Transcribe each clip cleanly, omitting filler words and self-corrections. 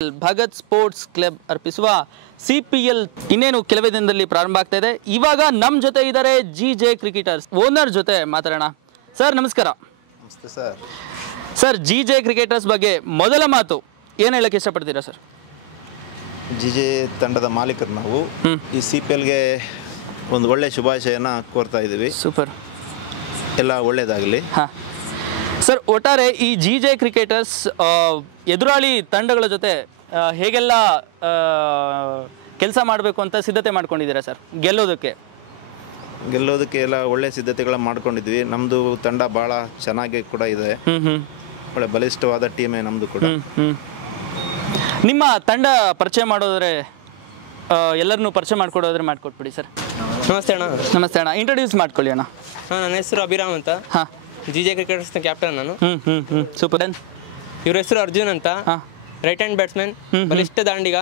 Bhagat sports club ಅರ್ಪಿಸುವ CPL ಇನ್ನೇನು ಕೆಲವೇ ದಿನದಲ್ಲಿ ಪ್ರಾರಂಭ ಆಗ್ತಾ ಇದೆ. ಇವಾಗ ನಮ್ಮ ಜೊತೆ ಇದ್ದಾರೆ ಜಿಜೆ ಕ್ರಿಕೆಟರ್ಸ್ ಓನರ್ ಜೊತೆ ಮಾತಾಡೋಣ. ಸರ್ ನಮಸ್ಕಾರ. ನಮಸ್ತೆ ಸರ್. ಸರ್ ಜಿಜೆ ಕ್ರಿಕೆಟರ್ಸ್ ಬಗ್ಗೆ ಮೊದಲ ಮಾತು ಏನು ಹೇಳಕ್ಕೆ ಇಷ್ಟಪಡ್ತೀರಾ ಸರ್? ಜಿಜೆ ತಂಡದ ಮಾಲೀಕರು ನಾವು. ಈ ಸಿಪಿಎಲ್ಗೆ ಒಂದು ಒಳ್ಳೆ ಶುಭಾಶಯನ ಕೋರ್ತಾ ಇದ್ದೀವಿ. ಸೂಪರ್, ಎಲ್ಲ ಒಳ್ಳೆಯದಾಗಲಿ. ಹಾಂ ಸರ್, ಒಟ್ಟಾರೆ ಈ ಜಿಜೆ ಕ್ರಿಕೆಟರ್ಸ್ ಎದುರಾಳಿ ತಂಡಗಳ ಜೊತೆ ಹೇಗೆಲ್ಲ ಕೆಲಸ ಮಾಡಬೇಕು ಅಂತ ಸಿದ್ಧತೆ ಮಾಡ್ಕೊಂಡಿದ್ದೀರಾ ಸರ್ ಗೆಲ್ಲೋದಕ್ಕೆ? ಗೆಲ್ಲೋದಕ್ಕೆ ಎಲ್ಲ ಒಳ್ಳೆ ಸಿದ್ಧತೆಗಳ ಮಾಡ್ಕೊಂಡಿದ್ವಿ. ನಮ್ಮದು ತಂಡ ಭಾಳ ಚೆನ್ನಾಗಿ ಕೂಡ ಇದೆ. ಒಳ್ಳೆ ಬಲಿಷ್ಠವಾದ ಟೀಮೇ ನಮ್ಮದು ಕೂಡ. ನಿಮ್ಮ ತಂಡ ಪರಿಚಯ ಮಾಡೋದ್ರೆ ಎಲ್ಲರನ್ನೂ ಪರಿಚಯ ಮಾಡ್ಕೊಡೋದ್ರೆ ಮಾಡಿಕೊಟ್ಬಿಡಿ ಸರ್. ನಮಸ್ತೆ ಅಣ್ಣ. ನಮಸ್ತೆ ಅಣ್ಣ, ಇಂಟ್ರೊಡ್ಯೂಸ್ ಮಾಡ್ಕೊಳ್ಳಿ ಅಣ್ಣ. ನನ್ನ ಹೆಸರು ಅಭಿರಾಮ್ ಅಂತ. ಹಾಂ, ಜಿಜೆ ಕ್ರಿಕೆಟರ್ಸ್ನ ಕ್ಯಾಪ್ಟನ್ ನಾನು. ಸೂಪರ್. ಇವ್ರ ಹೆಸರು ಅರ್ಜುನ್ ಅಂತ. ರೈಟ್ ಹ್ಯಾಂಡ್ ಬ್ಯಾಟ್ಸ್ಮನ್, ಬಲಿಷ್ಠ ದಾಂಡಿಗ.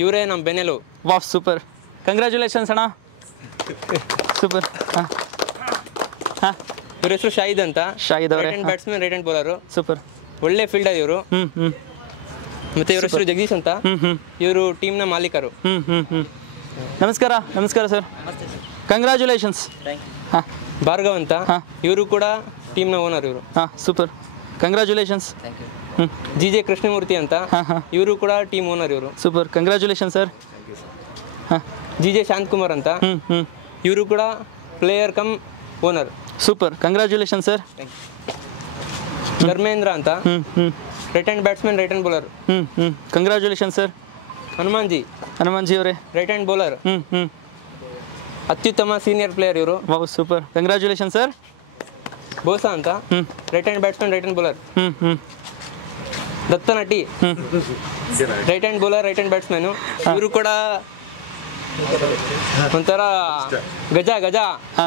ಇವರೇ ನಮ್ಮ ಬೆನ್ನೆಲು. ವಾವ್, ಸೂಪರ್, ಕಂಗ್ರ್ಯಾಚುಲೇಷನ್ಸ್ ಅಣ್ಣ. ಸೂಪರ್. ಹಾಂ ಹಾಂ, ಇವ್ರ ಹೆಸರು ಶಾಹಿದ್ ಅಂತ. ಶಾಹಿದ್ ಅವರೇ, right hand batsman, right hand bowler. Super, ಒಳ್ಳೆ ಫೀಲ್ಡರ್ ಇವರು. ಮತ್ತೆ ಇವ್ರ ಹೆಸರು ಜಗದೀಶ್ ಅಂತ. ಇವರು ಟೀಮ್ನ ಮಾಲೀಕರು. ನಮಸ್ಕಾರ. ನಮಸ್ಕಾರ ಸರ್, ಕಂಗ್ರ್ಯಾಚುಲೇಷನ್ಸ್. ಹಾಂ, ಭಾರ್ಗವ್ ಅಂತ. ಇವರು ಕೂಡ ಟೀಮ್ನ ಓನರ್ ಇವರು. ಹಾಂ, ಸೂಪರ್, ಕಂಗ್ರ್ಯಾಚುಲೇಷನ್ಸ್. ಜಿಜೆ ಕೃಷ್ಣಮೂರ್ತಿ ಅಂತ. ಇವರು ಕೂಡ ಟೀಮ್ ಓನರ್ ಇವರು. Super, congratulation sir. ಹಾಂ, ಜಿಜೆ ಶಾಂತಕುಮಾರ್ ಅಂತ. ಇವರು ಕೂಡ player cum owner. Super, congratulation sir. Dharmendra ಅಂತ. Right hand batsman, right hand bowler. Congratulation sir. Hanuman ji ಅವರೇ, ರೈಟ್ ಹ್ಯಾಂಡ್ ಬೌಲರ್. ಅತ್ಯುತ್ತಮ ಸೀನಿಯರ್ ಪ್ಲೇಯರ್ ಇವರು. Wow, super, congratulation sir. Bosa ಅಂತ. Right hand batsman, right hand bowler. ದತ್ತನಟಿ right hand bowler, right hand batsman. ಇವರು ಕೂಡ ಒಂಥರ ಗಜ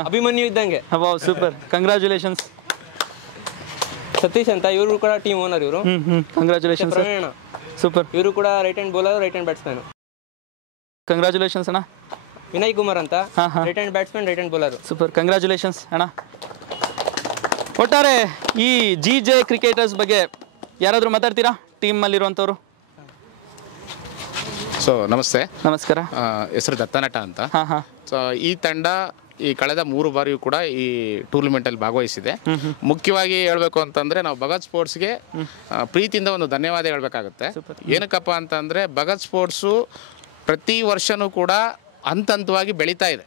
ಅಭಿಮನ್ಯು ಇದ್ದಂಗೆ. Wow, super, congratulations. ಸತೀಶ್ ಅಂತ. ಇವರು ಕೂಡ ಟೀಮ್ ಓನರ್ ಇವರು. Congratulation sir. ಪ್ರವೀಣ. ಸೂಪರ್, ಇವರು ಕೂಡ right hand bowler, right hand batsman. Congratulations ಅಣ್ಣ. ವಿನಯ್ ಕುಮಾರ್ ಅಂತ. Right hand batsman, right hand bowler. Super, congratulations ಅಣ್ಣ. ಒಟ್ಟಾರೆ ಈ ಜಿಜೆ ಕ್ರಿಕೆಟರ್ಸ್ ಬಗ್ಗೆ ಯಾರಾದರೂ ಮಾತಾಡ್ತೀರಾ ಟೀಮಲ್ಲಿರುವಂಥವ್ರು? ಸೊ ನಮಸ್ತೆ. ನಮಸ್ಕಾರ. ಹೆಸರು ದತ್ತನಟ ಅಂತ. ಹಾಂ ಹಾಂ. ಸೊ ಈ ತಂಡ ಈ ಕಳೆದ 3 ಬಾರಿಯೂ ಕೂಡ ಈ ಟೂರ್ನಮೆಂಟಲ್ಲಿ ಭಾಗವಹಿಸಿದೆ. ಮುಖ್ಯವಾಗಿ ಹೇಳಬೇಕು ಅಂತಂದರೆ ನಾವು ಭಗತ್ ಸ್ಪೋರ್ಟ್ಸ್ಗೆ ಪ್ರೀತಿಯಿಂದ ಒಂದು ಧನ್ಯವಾದ ಹೇಳಬೇಕಾಗುತ್ತೆ. ಏನಕ್ಕಪ್ಪ ಅಂತಂದರೆ ಭಗತ್ ಸ್ಪೋರ್ಟ್ಸು ಪ್ರತಿ ವರ್ಷವೂ ಕೂಡ ಹಂತವಾಗಿ ಬೆಳೀತಾ ಇದೆ.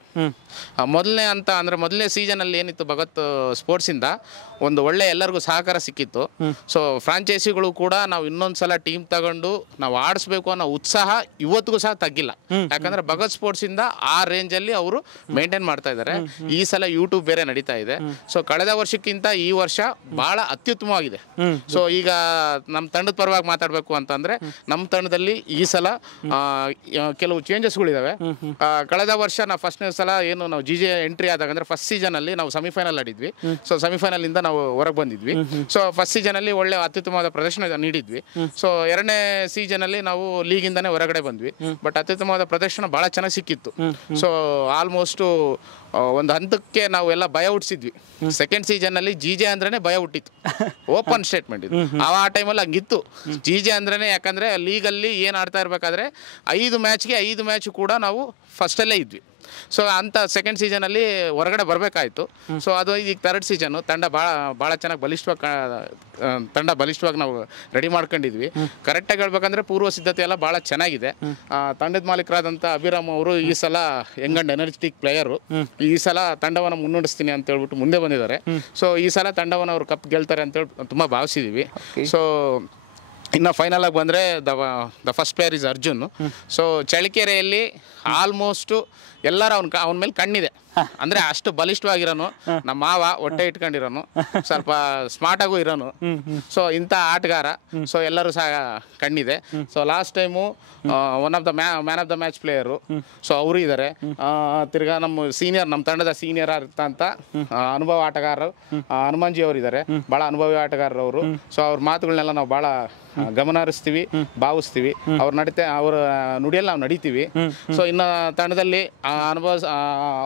ಮೊದಲನೇ ಹಂತ ಅಂದರೆ ಮೊದಲನೇ ಸೀಸನಲ್ಲಿ ಏನಿತ್ತು ಭಗತ್ ಸ್ಪೋರ್ಟ್ಸಿಂದ ಒಂದು ಒಳ್ಳೆ ಎಲ್ಲರಿಗೂ ಸಹಕಾರ ಸಿಕ್ಕಿತ್ತು. ಸೊ ಫ್ರಾಂಚೈಸಿಗಳು ಕೂಡ ನಾವು ಇನ್ನೊಂದು ಸಲ ಟೀಮ್ ತಗೊಂಡು ನಾವು ಆಡಿಸ್ಬೇಕು ಅನ್ನೋ ಉತ್ಸಾಹ ಇವತ್ತಿಗೂ ಸಹ ತಗ್ಗಿಲ್ಲ. ಯಾಕಂದರೆ ಭಗತ್ ಸ್ಪೋರ್ಟ್ಸಿಂದ ಆ ರೇಂಜಲ್ಲಿ ಅವರು ಮೇಂಟೈನ್ ಮಾಡ್ತಾ ಇದ್ದಾರೆ. ಈ ಸಲ ಯೂಟ್ಯೂಬ್ ಬೇರೆ ನಡೀತಾ ಇದೆ. ಸೊ ಕಳೆದ ವರ್ಷಕ್ಕಿಂತ ಈ ವರ್ಷ ಭಾಳ ಅತ್ಯುತ್ತಮವಾಗಿದೆ. ಸೊ ಈಗ ನಮ್ಮ ತಂಡದ ಪರವಾಗಿ ಮಾತಾಡಬೇಕು ಅಂತಂದರೆ ನಮ್ಮ ತಂಡದಲ್ಲಿ ಈ ಸಲ ಕೆಲವು ಚೇಂಜಸ್ಗಳಿದ್ದಾವೆ. ಕಳೆದ ವರ್ಷ ನಾವು ಫಸ್ಟ್ನೇ ಸಲ ಏನು ನಾವು ಜಿಜೆ ಎಂಟ್ರಿ ಆದಾಗ ಅಂದರೆ ಫಸ್ಟ್ ಸೀಸನಲ್ಲಿ ನಾವು ಸೆಮಿಫೈನಲ್ ಆಡಿದ್ವಿ. ಸೊ ಸೆಮಿಫೈನಲಿಂದ ನಾವು ಹೊರಗೆ ಬಂದಿದ್ವಿ. ಸೊ ಫಸ್ಟ್ ಸೀಸನಲ್ಲಿ ಒಳ್ಳೆ ಅತ್ಯುತ್ತಮವಾದ ಪ್ರದರ್ಶನ ನೀಡಿದ್ವಿ. ಸೊ ಎರಡನೇ ಸೀಸನಲ್ಲಿ ನಾವು ಲೀಗಿಂದನೇ ಹೊರಗಡೆ ಬಂದ್ವಿ. ಬಟ್ ಅತ್ಯುತ್ತಮವಾದ ಪ್ರದರ್ಶನ ಭಾಳ ಚೆನ್ನಾಗಿ ಸಿಕ್ಕಿತ್ತು. ಸೊ ಆಲ್ಮೋಸ್ಟು ಒಂದು ಹಂತಕ್ಕೆ ನಾವು ಎಲ್ಲ ಭಯ ಹುಟ್ಟಿಸಿದ್ವಿ. ಸೆಕೆಂಡ್ ಸೀಸನ್ನಲ್ಲಿ ಜಿಜೆ ಅಂದ್ರೇ ಭಯ ಹುಟ್ಟಿತ್ತು. ಓಪನ್ ಸ್ಟೇಟ್ಮೆಂಟ್ ಇದು. ಆ ಟೈಮಲ್ಲಿ ಹಂಗಿತ್ತು ಜಿಜೆ ಅಂದ್ರೇ. ಯಾಕಂದರೆ ಲೀಗಲ್ಲಿ ಏನು ಆಡ್ತಾ ಇರಬೇಕಾದ್ರೆ 5 ಮ್ಯಾಚ್ಗೆ 5 ಮ್ಯಾಚ್ ಕೂಡ ನಾವು ಫಸ್ಟಲ್ಲೇ ಇದ್ವಿ. ಸೊ ಅಂಥ ಸೆಕೆಂಡ್ ಸೀಸನಲ್ಲಿ ಹೊರಗಡೆ ಬರಬೇಕಾಯಿತು. ಸೊ ಅದು ಈಗ ಥರ್ಡ್ ಸೀಸನ್ನು. ತಂಡ ಭಾಳ ಚೆನ್ನಾಗಿ ಬಲಿಷ್ಠವಾಗಿ ನಾವು ರೆಡಿ ಮಾಡ್ಕೊಂಡಿದ್ವಿ. ಕರೆಕ್ಟಾಗಿ ಹೇಳ್ಬೇಕಂದ್ರೆ ಪೂರ್ವ ಸಿದ್ಧತೆ ಎಲ್ಲ ಭಾಳ ಚೆನ್ನಾಗಿದೆ. ತಂಡದ ಮಾಲೀಕರಾದಂಥ ಅಭಿರಾಮ್ ಅವರು ಈ ಸಲ ಯಂಗ್ ಆ್ಯಂಡ್ ಎನರ್ಜೆಟಿಕ್ ಪ್ಲೇಯರು. ಈ ಸಲ ತಂಡವನ್ನು ಮುನ್ನಡೆಸ್ತೀನಿ ಅಂತ ಹೇಳ್ಬಿಟ್ಟು ಮುಂದೆ ಬಂದಿದ್ದಾರೆ. ಸೊ ಈ ಸಲ ತಂಡವನ್ನು ಅವರು ಕಪ್ ಗೆಲ್ತಾರೆ ಅಂತೇಳಿ ತುಂಬ ಭಾವಿಸಿದ್ದೀವಿ. ಸೊ ಇನ್ನು ಫೈನಲ್ ಆಗಿ ಬಂದರೆ the first player is Arjun. So ಚಳ್ಳಕೆರೆಯಲ್ಲಿ ಆಲ್ಮೋಸ್ಟು ಎಲ್ಲರೂ ಅವನ ಮೇಲೆ ಕಣ್ಣಿದೆ. ಅಂದರೆ ಅಷ್ಟು ಬಲಿಷ್ಠವಾಗಿರೋನು, ನಮ್ಮ ಮಾವ ಹೊಟ್ಟೆ ಇಟ್ಕೊಂಡಿರೋನು, ಸ್ವಲ್ಪ ಸ್ಮಾರ್ಟಾಗೂ ಇರೋನು. ಸೊ ಇಂಥ ಆಟಗಾರ. ಸೊ ಎಲ್ಲರೂ ಸಹ ಕಣ್ಣಿದೆ. So last time one of the man of the match player. So ಅವರು ಇದ್ದಾರೆ. ತಿರ್ಗಾ ನಮ್ಮ ತಂಡದ ಸೀನಿಯರ್ ಅಂತ ಅನುಭವ ಆಟಗಾರರು ಹನುಮಾನ್ ಜಿ ಅವರು ಇದ್ದಾರೆ. ಭಾಳ ಅನುಭವಿ ಆಟಗಾರರು ಅವರು. ಸೊ ಅವ್ರ ಮಾತುಗಳನ್ನೆಲ್ಲ ನಾವು ಭಾಳ ಗಮನ ಹರಿಸ್ತೀವಿ, ಭಾವಿಸ್ತೀವಿ. ಅವ್ರ ನುಡಿಯಲ್ಲಿ ನಾವು ನಡೀತೀವಿ. ಸೊ ಇನ್ನು ತಂಡದಲ್ಲಿ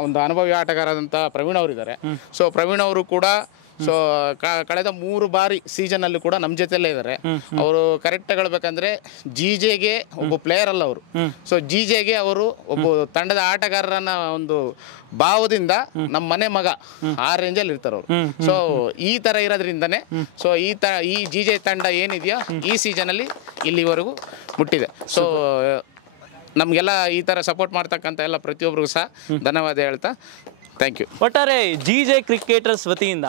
ಒಂದು ಅನುಭವಿ ಆಟಗಾರರಾದಂಥ ಪ್ರವೀಣ್ ಅವರು ಇದ್ದಾರೆ. ಸೊ ಪ್ರವೀಣ್ ಅವರು ಕೂಡ ಸೊ ಕಳೆದ 3 ಬಾರಿ ಸೀಸನ್ ಅಲ್ಲಿ ಕೂಡ ನಮ್ಮ ಜೊತೆಲೇ ಇದ್ದಾರೆ. ಅವರು ಕರೆಕ್ಟ್ ಹೇಳ್ಬೇಕಂದ್ರೆ ಜಿಜೆಗೆ ಒಬ್ಬ ಪ್ಲೇಯರ್ ಅಲ್ಲ ಅವರು. ಸೊ ಜಿಜೆಗೆ ಅವರು ಒಬ್ಬ ತಂಡದ ಆಟಗಾರರನ್ನ ಒಂದು ಭಾವದಿಂದ ನಮ್ಮ ಮನೆ ಮಗ ಆ ರೇಂಜಲ್ಲಿ ಇರ್ತಾರೆ ಅವರು. ಸೊ ಈ ತರ ಇರೋದ್ರಿಂದನೇ ಸೊ ಈ ಜಿಜೆ ತಂಡ ಏನಿದೆಯೋ ಈ ಸೀಸನ್ ಅಲ್ಲಿ ಇಲ್ಲಿವರೆಗೂ ಮುಟ್ಟಿದೆ. ಸೊ ನಮಗೆಲ್ಲ ಈ ಥರ ಸಪೋರ್ಟ್ ಮಾಡ್ತಕ್ಕಂಥ ಎಲ್ಲ ಪ್ರತಿಯೊಬ್ಬರಿಗೂ ಸಹ ಧನ್ಯವಾದ ಹೇಳ್ತಾ ಥ್ಯಾಂಕ್ ಯು. ಒಟ್ಟಾರೆ ಜಿಜೆ ಕ್ರಿಕೆಟರ್ಸ್ ವತಿಯಿಂದ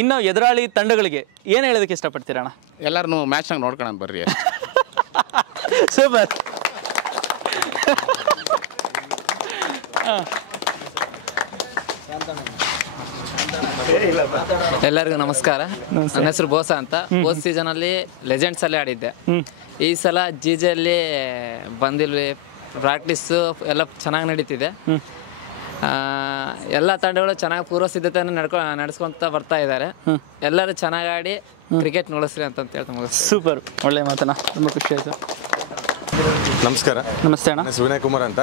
ಇನ್ನು ಎದುರಾಳಿ ತಂಡಗಳಿಗೆ ಏನು ಹೇಳೋದಕ್ಕೆ ಇಷ್ಟಪಡ್ತೀರಣ್ಣ? ಎಲ್ಲರನ್ನೂ ಮ್ಯಾಚ್ನಾಗ ನೋಡ್ಕೊಳ್ಳೋಣ ಬರ್ರಿ. ಸೂಪರ್. ಎಲ್ಲರಿಗೂ ನಮಸ್ಕಾರ. ನನ್ನ ಹೆಸರು ಬೋಸ ಅಂತ. ಹೋದ ಸೀಸನಲ್ಲಿ ಲೆಜೆಂಡ್ಸಲ್ಲಿ ಆಡಿದ್ದೆ. ಈ ಸಲ ಜಿಜೆಯಲ್ಲಿ ಬಂದಿಲ್ವಿ. ಪ್ರಾಕ್ಟೀಸು ಎಲ್ಲ ಚೆನ್ನಾಗಿ ನಡೀತಿದೆ. ಎಲ್ಲ ತಂಡಗಳು ಚೆನ್ನಾಗಿ ಪೂರ್ವ ಸಿದ್ಧತೆಯನ್ನು ನಡೆಸ್ಕೊತ ಬರ್ತಾ ಇದ್ದಾರೆ. ಎಲ್ಲರೂ ಚೆನ್ನಾಗಿ ಆಡಿ ಕ್ರಿಕೆಟ್ ನೋಡಿಸ್ರಿ ಅಂತ ಹೇಳ್ತಾ ಮುಗಿಸ್ತಾರೆ. ಸೂಪರ್, ಒಳ್ಳೆ ಮಾತನ, ತುಂಬ ಖುಷಿ ಆಯಿತು. ನಮಸ್ಕಾರ. ನಮಸ್ತೆ ಅಣ್ಣ. ನನ್ನ ವಿನಯ್ ಕುಮಾರ್ ಅಂತ.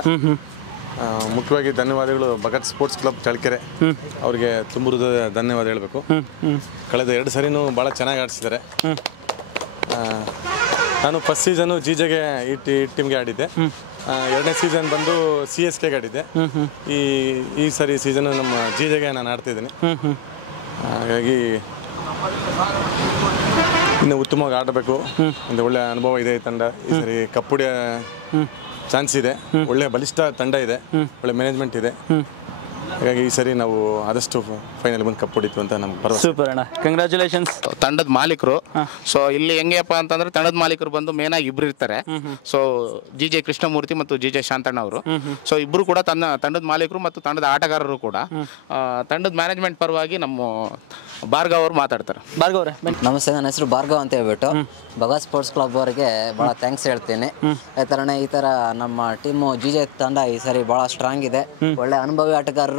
ಮುಖ್ಯವಾಗಿ ಧನ್ಯವಾದಗಳು ಭಗತ್ ಸ್ಪೋರ್ಟ್ಸ್ ಕ್ಲಬ್ ಚಳ್ಳಕೆರೆ ಅವರಿಗೆ ತುಂಬ ಧನ್ಯವಾದ ಹೇಳಬೇಕು. ಕಳೆದ 2 ಸರಿನೂ ಭಾಳ ಚೆನ್ನಾಗಿ ಆಡಿಸಿದ್ದಾರೆ. ನಾನು ಫಸ್ಟ್ ಸೀಸನು ಜಿಜೆಗೆ ಈ ಟೀಮ್ಗೆ ಆಡಿದ್ದೆ. 2ನೇ ಸೀಸನ್ ಬಂದು CSKಗೆ ಆಡಿದ್ದೆ. ಈ ಸರಿ ಸೀಸನು ನಮ್ಮ ಜಿಜೆಗೆ ನಾನು ಆಡ್ತಿದ್ದೀನಿ. ಹಾಗಾಗಿ ಇನ್ನು ಉತ್ತಮವಾಗಿ ಆಡಬೇಕು. ಒಂದು ಒಳ್ಳೆ ಅನುಭವ ಇದೆ ಈ ತಂಡ. ಈ ಸರಿ ಕಪ್ ಹೊಡೆಯೋ ಚಾನ್ಸ್ ಇದೆ. ಒಳ್ಳೆ ಬಲಿಷ್ಠ ತಂಡ ಇದೆ, ಒಳ್ಳೆ ಮ್ಯಾನೇಜ್ಮೆಂಟ್ ಇದೆ. ಹಾಗಾಗಿ ಈ ಸರಿ ನಾವು ಆದಷ್ಟು ಫೈನಲ್ ಬಂದು ಕಪ್ ಹೊಡಿತು ಅಂತ ನಮ್ಗೆ ಭರವಸೆ. ಸೂಪರ್ ಅಣ್ಣ, ಕಂಗ್ರ್ಯಾಚುಲೇಷನ್ಸ್. ತಂಡದ ಮಾಲೀಕರು ಸೊ ಇಲ್ಲಿ ಹೆಂಗಪ್ಪ ಅಂತಂದ್ರೆ ತಂಡದ ಮಾಲೀಕರು ಬಂದು ಮೇನ್ ಆಗಿ ಇಬ್ರು ಇರ್ತಾರೆ. ಸೊ ಜಿಜೆ ಕೃಷ್ಣಮೂರ್ತಿ ಮತ್ತು ಜಿಜೆ ಶಾಂತಣ್ಣ ಅವರು. ಸೊ ಇಬ್ರು ಕೂಡ ತಂಡದ ಮಾಲೀಕರು ಮತ್ತು ತಂಡದ ಆಟಗಾರರು ಕೂಡ. ತಂಡದ ಮ್ಯಾನೇಜ್ಮೆಂಟ್ ಪರವಾಗಿ ನಮ್ಮ ಭಾರ್ಗವ್ ಅವರು ಮಾತಾಡ್ತಾರೆ. ಭಾರ್ಗವ್ ಅವರೇ ನಮಸ್ತೆ. ನನ್ನ ಹೆಸರು ಭಾರ್ಗವ್ ಅಂತ ಹೇಳ್ಬಿಟ್ಟು ಭಗತ್ ಸ್ಪೋರ್ಟ್ಸ್ ಕ್ಲಬ್ ಅವರಿಗೆ ಭಾಳ ಥ್ಯಾಂಕ್ಸ್ ಹೇಳ್ತೀನಿ. ಈ ಥರ ನಮ್ಮ ಟೀಮು ಜಿಜೆ ತಂಡ ಈ ಸರಿ ಭಾಳ ಸ್ಟ್ರಾಂಗ್ ಇದೆ. ಒಳ್ಳೆ ಅನುಭವಿ ಆಟಗಾರರು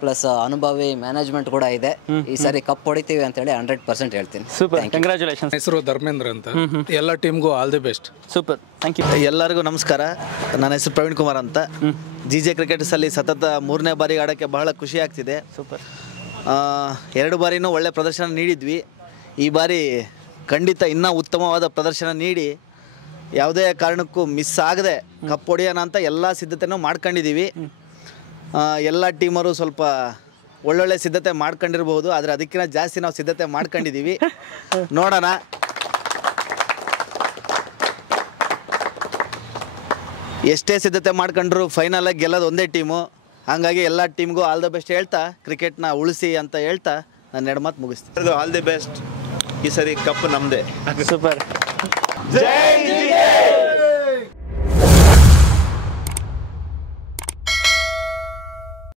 ಪ್ಲಸ್ ಅನುಭವಿ ಮ್ಯಾನೇಜ್ಮೆಂಟ್ ಕೂಡ ಇದೆ. ಈ ಸರಿ ಕಪ್ ಹೊಡಿತೀವಿ ಅಂತ ಹೇಳಿ 100% ಹೇಳ್ತೀನಿ. Super, congratulations. ಹೆಸರು ಧರ್ಮೇಂದ್ರ ಅಂತ. ಎಲ್ಲ ಟೀಮ್ಗೂ all the best. Super, thank you. ಎಲ್ಲರಿಗೂ ನಮಸ್ಕಾರ. ನನ್ನ ಹೆಸರು ಪ್ರವೀಣ್ ಕುಮಾರ್ ಅಂತ. ಜಿಜೆ ಕ್ರಿಕೆಟ್ಸಲ್ಲಿ ಸತತ 3ನೇ ಬಾರಿ ಆಡೋಕ್ಕೆ ಬಹಳ ಖುಷಿ ಆಗ್ತಿದೆ. ಸೂಪರ್. 2 ಬಾರಿನೂ ಒಳ್ಳೆ ಪ್ರದರ್ಶನ ನೀಡಿದ್ವಿ. ಈ ಬಾರಿ ಖಂಡಿತ ಇನ್ನೂ ಉತ್ತಮವಾದ ಪ್ರದರ್ಶನ ನೀಡಿ ಯಾವುದೇ ಕಾರಣಕ್ಕೂ ಮಿಸ್ ಆಗದೆ ಕಪ್ ಹೊಡೆಯೋಣ ಅಂತ ಎಲ್ಲ ಸಿದ್ಧತೆನೂ ಮಾಡ್ಕೊಂಡಿದ್ದೀವಿ. ಎಲ್ಲ ಟೀಮರು ಸ್ವಲ್ಪ ಒಳ್ಳೊಳ್ಳೆ ಸಿದ್ಧತೆ ಮಾಡ್ಕೊಂಡಿರ್ಬೋದು, ಆದರೆ ಅದಕ್ಕಿಂತ ಜಾಸ್ತಿ ನಾವು ಸಿದ್ಧತೆ ಮಾಡ್ಕೊಂಡಿದ್ದೀವಿ. ನೋಡೋಣ. ಎಷ್ಟೇ ಸಿದ್ಧತೆ ಮಾಡ್ಕೊಂಡ್ರು ಫೈನಲಾಗಿ ಗೆಲ್ಲೋದು ಒಂದೇ ಟೀಮು. ಹಾಗಾಗಿ ಎಲ್ಲ ಟೀಮ್ಗೂ ಆಲ್ ದ ಬೆಸ್ಟ್ ಹೇಳ್ತಾ ಕ್ರಿಕೆಟ್ನ ಉಳಿಸಿ ಅಂತ ಹೇಳ್ತಾ ನಾನು 2 ಮಾತು ಮುಗಿಸ್ತೀನಿ. All the best. ಈ ಸರಿ ಕಪ್ ನಮ್ಮದೇ. ಸೂಪರ್. ಜೈ